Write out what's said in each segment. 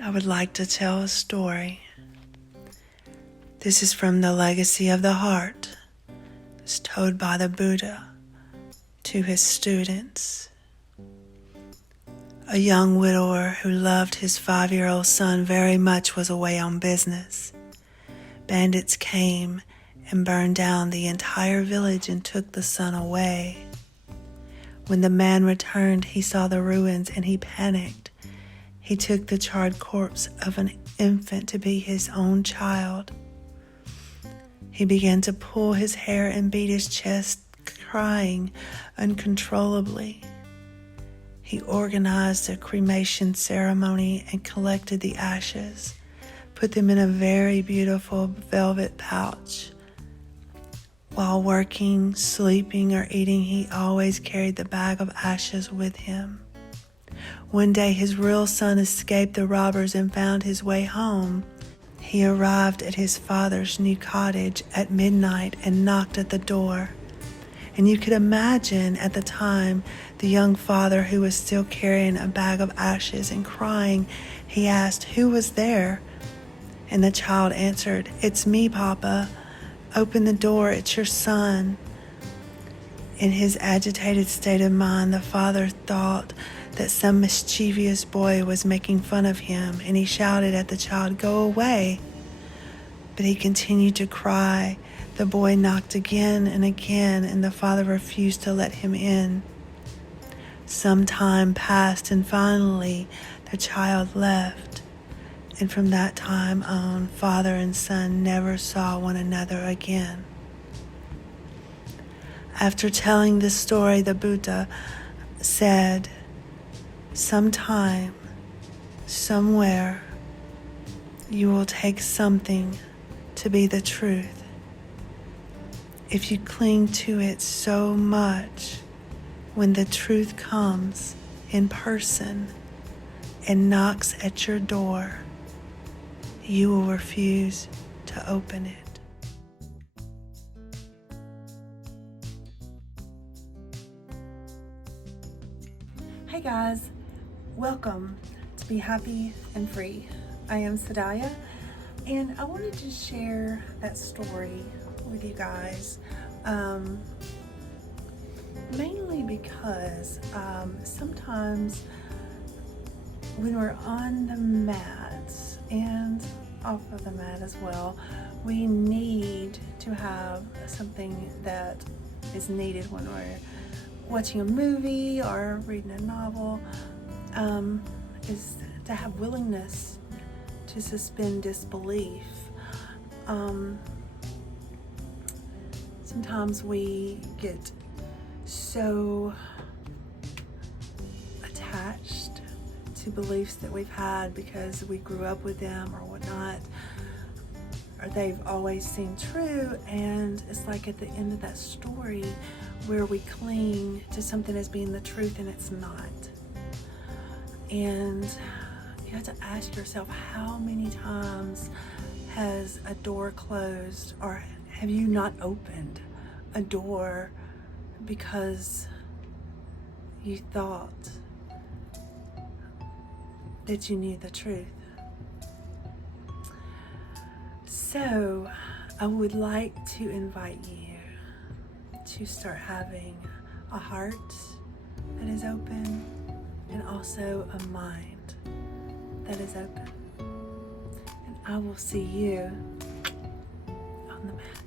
I would like to tell a story. This is from the Legacy of the Heart. It's told by the Buddha to his students. A young widower who loved his 5-year-old son very much was away on business. Bandits came and burned down the entire village and took the son away. When the man returned, he saw the ruins and he panicked. He took the charred corpse of an infant to be his own child. He began to pull his hair and beat his chest, crying uncontrollably. He organized a cremation ceremony and collected the ashes, put them in a very beautiful velvet pouch. While working, sleeping, or eating, he always carried the bag of ashes with him. One day, his real son escaped the robbers and found his way home. He arrived at his father's new cottage at midnight and knocked at the door. And you could imagine at the time the young father, who was still carrying a bag of ashes and crying, he asked, "Who was there?" And the child answered, "It's me, Papa. Open the door, it's your son." In his agitated state of mind, the father thought that some mischievous boy was making fun of him, and he shouted at the child, "Go away." But he continued to cry. The boy knocked again and again, and the father refused to let him in. Some time passed, and finally the child left. And from that time on, father and son never saw one another again. After telling this story, the Buddha said, "Sometime, somewhere, you will take something to be the truth. If you cling to it so much, when the truth comes in person and knocks at your door, you will refuse to open it." Hey guys, welcome to Be Happy and Free. I am Sadaya, and I wanted to share that story with you guys, mainly because sometimes when we're on the mat and off of the mat as well, we need to have something that is needed when we're watching a movie or reading a novel, is to have willingness to suspend disbelief. Sometimes we get so attached to beliefs that we've had because we grew up with them or whatnot, or they've always seemed true, and it's like at the end of that story where we cling to something as being the truth and it's not. And you have to ask yourself, how many times has a door closed, or have you not opened a door because you thought that you knew the truth? So I would like to invite you to start having a heart that is open and also a mind that is open. And I will see you on the mat.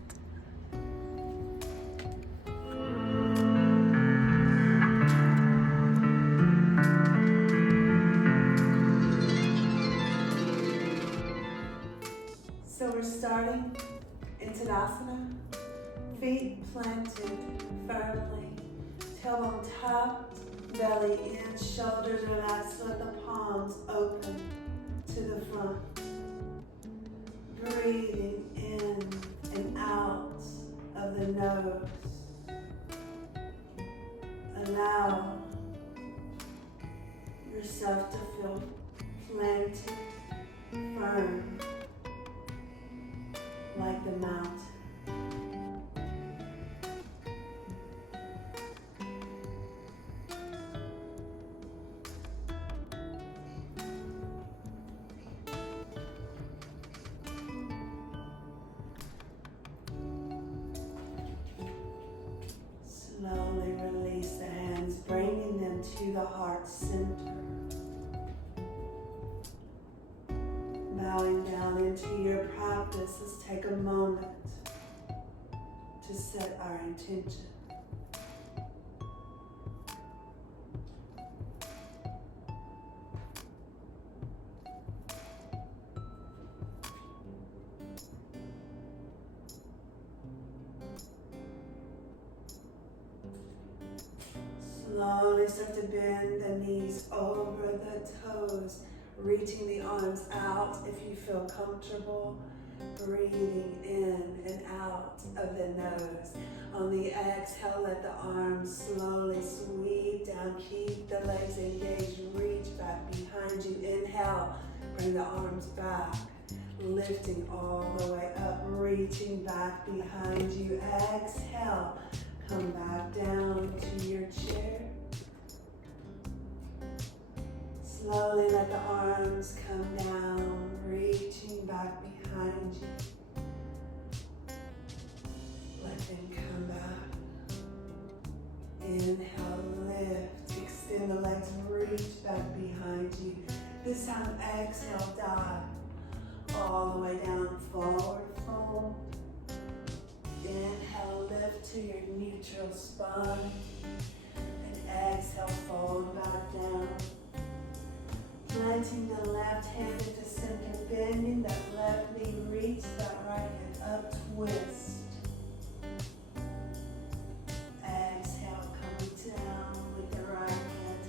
So we're starting in Tadasana, feet planted firmly, tailbone tucked, belly in, shoulders relaxed, let the palms open to the front. Breathing in and out of the nose. Allow yourself to feel planted, firm, like the mountain. into the heart center. Bowing down into your practice, let's take a moment to set our intention. Slowly start to bend the knees over the toes, reaching the arms out if you feel comfortable. Breathing in and out of the nose. On the exhale, let the arms slowly sweep down. Keep the legs engaged. Reach back behind you. Inhale, bring the arms back. Lifting all the way up, reaching back behind you. Exhale, come back down to your chair. Slowly let the arms come down, reaching back behind you. Let them come back. Inhale, lift, extend the legs, reach back behind you. This time, exhale, dive all the way down, forward fold. Inhale, lift to your neutral spine. And exhale, fold back down. Planting the left hand into center, bending that left knee, reach that right hand up, twist. Exhale, come down with the right hand,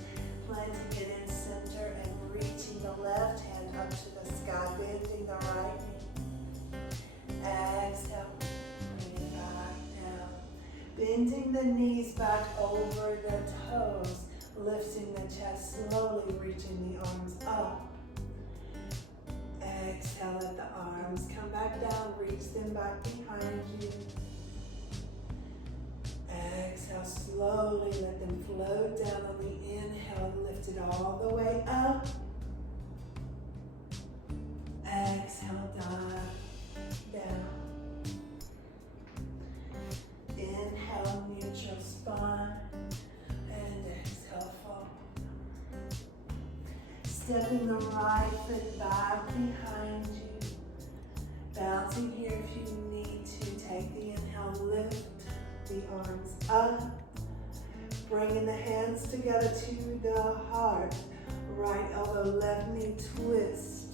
planting it in center and reaching the left hand up to the sky, bending the right knee. Exhale, bring it back down. Bending the knees back over the toes. Lifting the chest, slowly reaching the arms up. Exhale, let the arms come back down, reach them back behind you. Exhale, slowly let them float down on the inhale, lift it all the way up. Exhale, dive down. Inhale, neutral spine. Stepping the right foot back behind you. Bouncing here if you need to. Take the inhale, lift the arms up. Bringing the hands together to the heart. Right elbow, left knee, twist.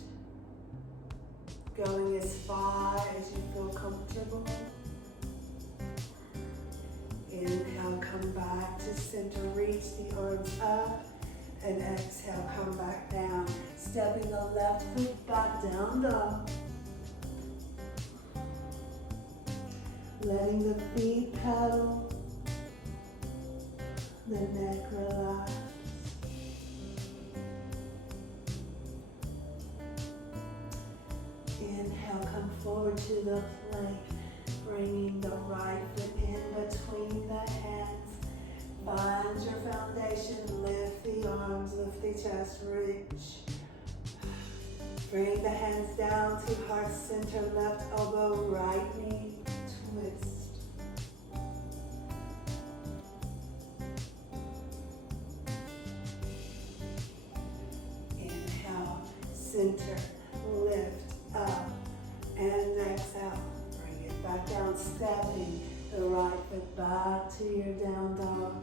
Going as far as you feel comfortable. Inhale, come back to center, reach the arms up. And exhale, come back down. Stepping the left foot back, down dog. Letting the feet pedal. The neck relax. Inhale, come forward to the plank. Bringing the right foot in between the hands. Find your foundation, lift the arms, lift the chest, reach. Bring the hands down to heart center, left elbow, right knee, twist. Inhale, center, lift, up, and exhale. Bring it back down, stepping the right foot back to your down dog.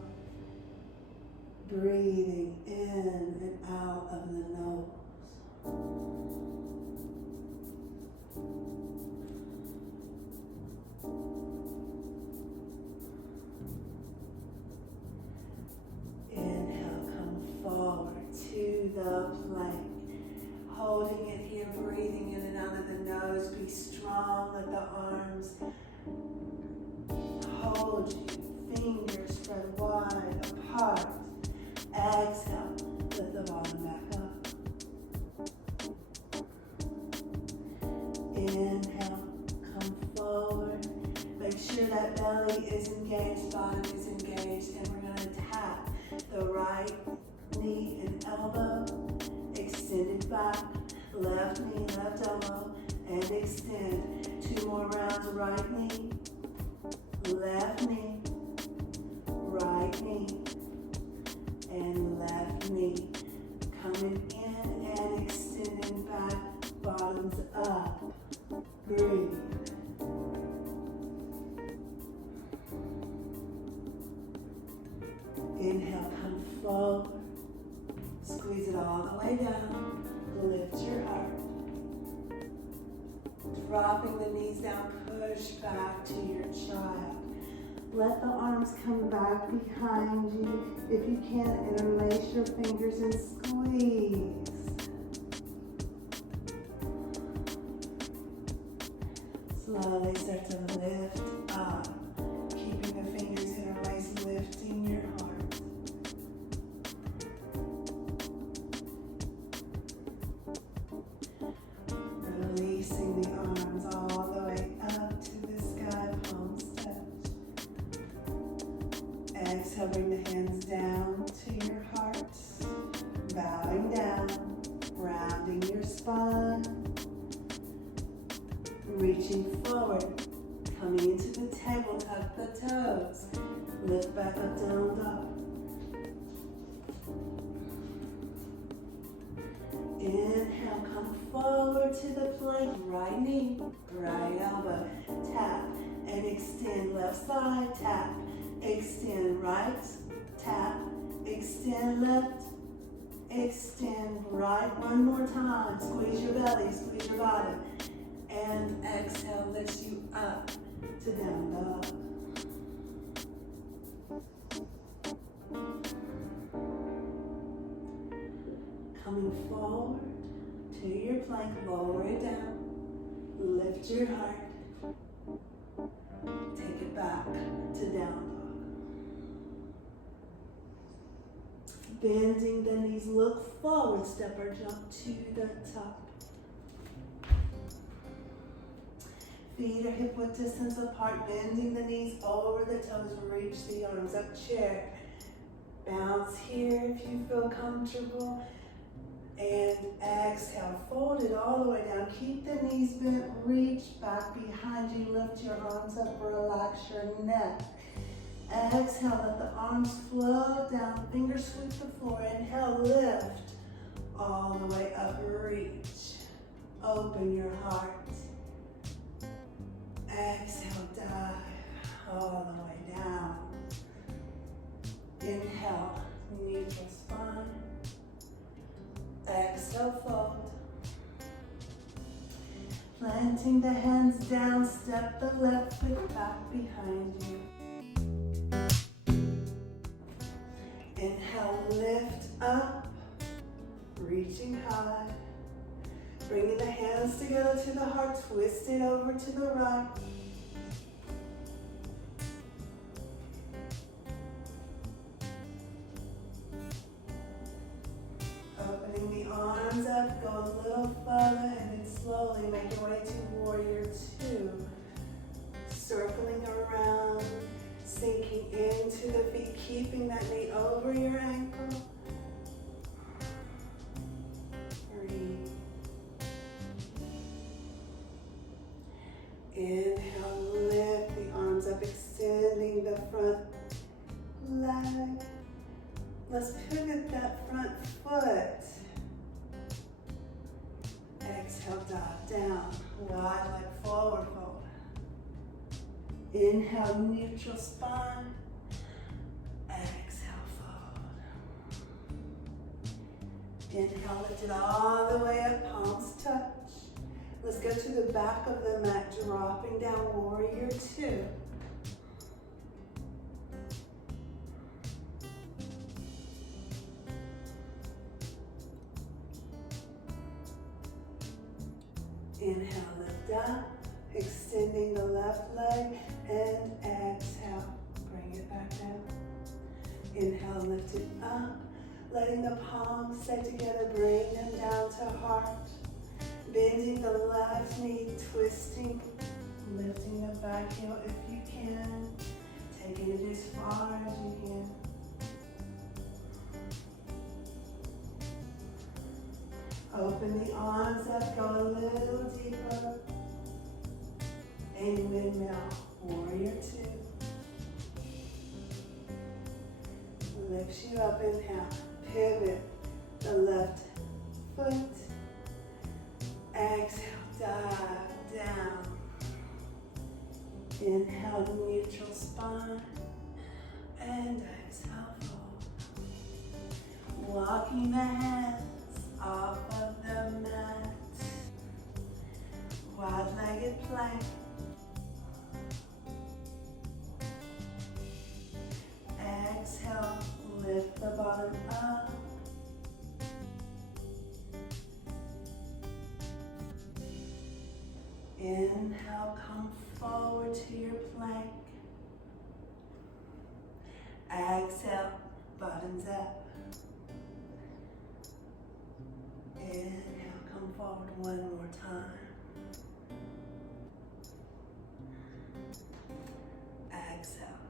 Breathing in and out of the nose. Inhale, come forward to the plank. Holding it here, breathing in and out of the nose. Be strong, let the arms hold you. Fingers spread wide apart. Exhale, lift the bottom back up. Inhale, come forward. Make sure that belly is engaged, bottom is engaged, and we're going to tap the right knee and elbow. Extend it back, left knee, left elbow, and extend. 2 more rounds, right knee, left knee, right knee. and left knee. Coming in and extending back, bottoms up. Breathe. Inhale, come forward. Squeeze it all the way down. Lift your heart. Dropping the knees down, push back to your child. Let the arms come back behind you. If you can, interlace your fingers and squeeze. Slowly start to lift up. Keeping the fingers interlaced, lifting your heart. Releasing the arms all the way up to the sky, palms touch. Exhale, bring the hands down to your heart. Bowing down, rounding your spine. Reaching forward, coming into the table, tuck the toes. Lift back up, down dog. Inhale, come forward to the plank. Right knee, right elbow. Tap and extend. Left side, tap. Extend right, tap. Extend left, extend right. One more time. Squeeze your belly, squeeze your bottom. And exhale, lifts you up to down dog. Coming forward to your plank, lower it down. Lift your heart. Take it back to down dog. Bending the knees, look forward, step or jump to the top. Feet are hip width distance apart, bending the knees over the toes, reach the arms up, chair. Bounce here if you feel comfortable. And exhale, fold it all the way down. Keep the knees bent, reach back behind you, lift your arms up, relax your neck. Exhale, let the arms flow down, fingers sweep the floor. Inhale, lift all the way up, reach. Open your heart. Exhale, dive all the way down. Inhale, neutral spine. Exhale, fold. Planting the hands down, step the left foot back behind you. Inhale, lift up, reaching high. Bringing the hands together to the heart, twist it over to the right. Opening the arms up, go a little further, and then slowly make your way to warrior two. Circling around, sinking into the feet, keeping that knee over your ankle. Breathe. Inhale, lift the arms up, extending the front leg. Let's pivot that front foot. Exhale, dive down, wide leg forward fold. Inhale, neutral spine. Exhale, fold. Inhale, lift it all the way up, palms touch. Let's go to the back of the mat, dropping down, warrior two. Inhale, lift up, extending the left leg, and exhale, bring it back down. Inhale, lift it up, letting the palms stay together, bring them down to heart. Bending the left knee, twisting, lifting the back heel if you can, taking it as far as you can. Open the arms up, go a little deeper. And windmill, warrior two. lifts you up. Inhale, pivot the left foot. Exhale, dive down. Inhale, neutral spine. And exhale, fold. Walking the hands off of the mat. Wide-legged plank. Exhale, lift the bottom up. Inhale, come forward to your plank. Exhale, bottoms up. Inhale, come forward one more time. Exhale,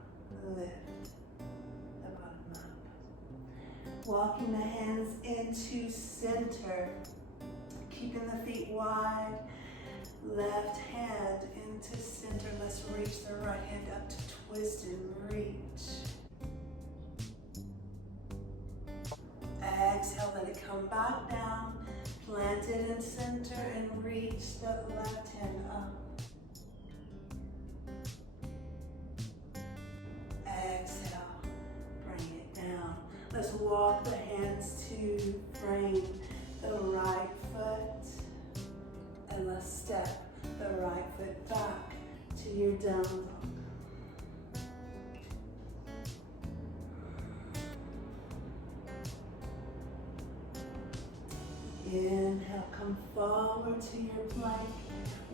lift the bottom up. Walking the hands into center. Keeping the feet wide. Left hand into center. Let's reach the right hand up to twist and reach. Exhale, let it come back down. Plant it in center and reach the left hand up. Exhale, bring it down. Let's walk the hands to frame the right foot. And let's step the right foot back to your down dog. Inhale, come forward to your plank.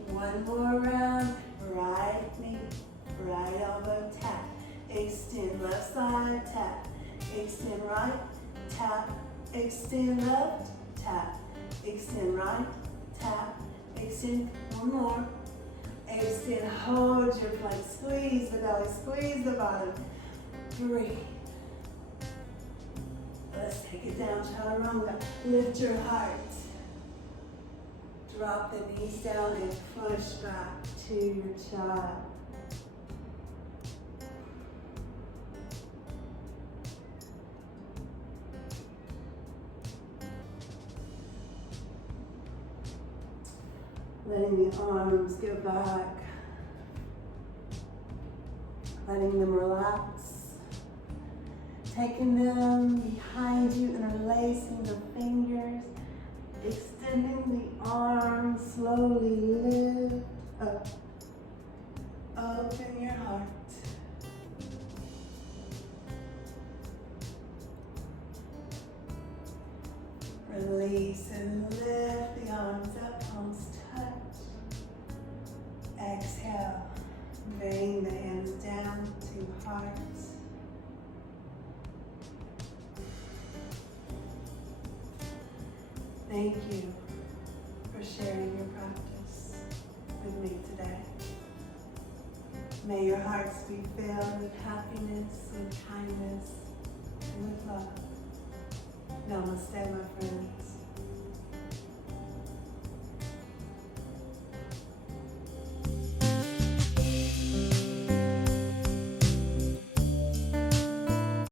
One more round. Right knee, right elbow, tap. Extend left side, tap. Extend right, tap. Extend left, tap. Extend right, tap. Extend one more. Extend, hold your plank. Squeeze the belly, squeeze the bottom. Breathe. Let's take it down, chaturanga. Lift your heart. Drop the knees down and push back to your child. Letting the arms go back. Letting them relax. Taking them behind you, interlacing the fingers, extending the arms, slowly lift up. Open your heart. Release and lift the arms up, palms touch. Exhale, bring the hands down to heart. Thank you for sharing your practice with me today. May your hearts be filled with happiness, with kindness, and with love. Namaste, my friends.